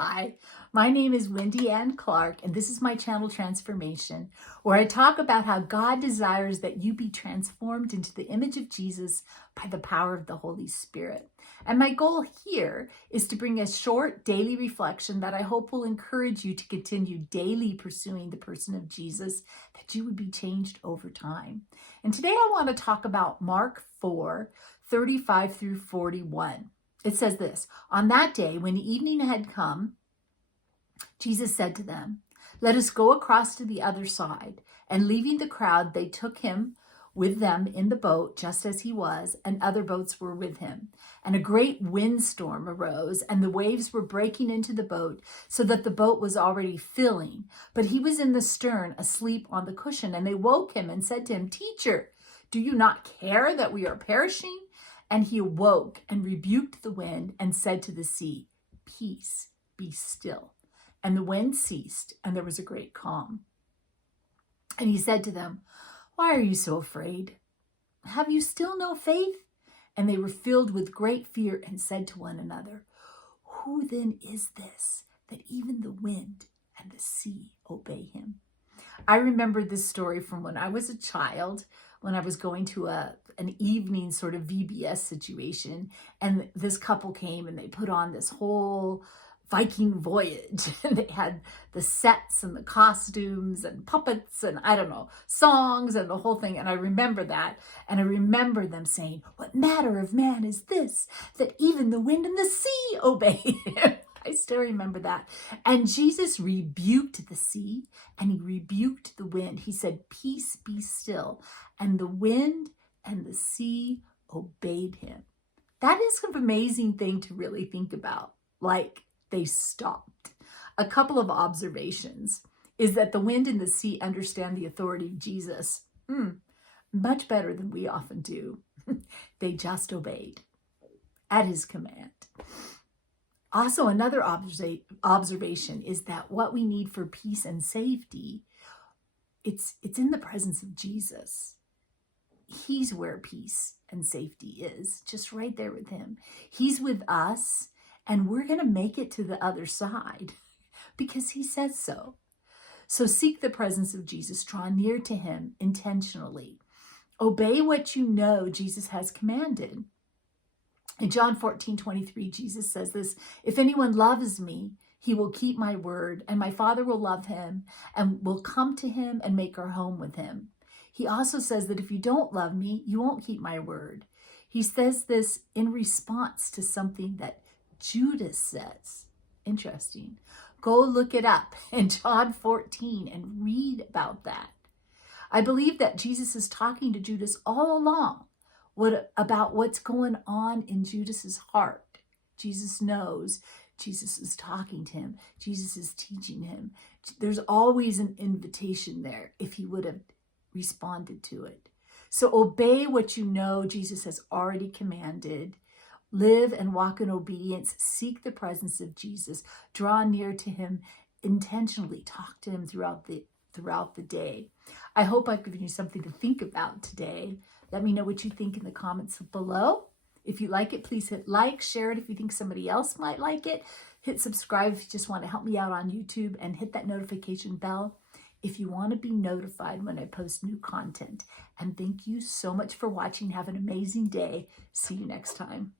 Hi, my name is Wendy Ann Clark, and this is my channel Transformation, where I talk about how God desires that you be transformed into the image of Jesus by the power of the Holy Spirit. And my goal here is to bring a short daily reflection that I hope will encourage you to continue daily pursuing the person of Jesus, that you would be changed over time. And today I want to talk about Mark 4:35 through 41. It says this: on that day, when the evening had come, Jesus said to them, "Let us go across to the other side." And leaving the crowd, they took him with them in the boat, just as he was, and other boats were with him. And a great windstorm arose, and the waves were breaking into the boat, so that the boat was already filling. But he was in the stern, asleep on the cushion. And they woke him and said to him, "Teacher, do you not care that we are perishing?" And he awoke and rebuked the wind and said to the sea, "Peace, be still." And the wind ceased, and there was a great calm. And he said to them, "Why are you so afraid? Have you still no faith?" And they were filled with great fear and said to one another, "Who then is this, that even the wind and the sea obey him?" I remember this story from when I was a child, when I was going to an evening sort of VBS situation, and this couple came and they put on this whole Viking voyage, and they had the sets and the costumes and puppets and I don't know, songs and the whole thing. And I remember that, and I remember them saying, "What matter of man is this, that even the wind and the sea obey him?" I still remember that. And Jesus rebuked the sea and he rebuked the wind. He said, "Peace, be still." And the wind and the sea obeyed him. That is an amazing thing to really think about. Like, they stopped. A couple of observations is that the wind and the sea understand the authority of Jesus much better than we often do. They just obeyed at his command. Also, another observation is that what we need for peace and safety, it's in the presence of Jesus. He's where peace and safety is, just right there with him. He's with us, and we're going to make it to the other side because he says so. So seek the presence of Jesus. Draw near to him intentionally. Obey what you know Jesus has commanded. In John 14:23, Jesus says this: "If anyone loves me, he will keep my word, and my Father will love him and will come to him and make our home with him." He also says that if you don't love me, you won't keep my word. He says this in response to something that Judas says. Interesting. Go look it up in John 14 and read about that. I believe that Jesus is talking to Judas all along about what's going on in Judas's heart. Jesus knows. Jesus is talking to him. Jesus is teaching him. There's always an invitation there if he would have responded to it. So obey what you know Jesus has already commanded. Live and walk in obedience. Seek the presence of Jesus. Draw near to him intentionally. Talk to him throughout the day. I hope I've given you something to think about today. Let me know what you think in the comments below. If you like it, please hit like, share it if you think somebody else might like it. Hit subscribe if you just want to help me out on YouTube, and hit that notification bell if you want to be notified when I post new content. And thank you so much for watching. Have an amazing day. See you next time.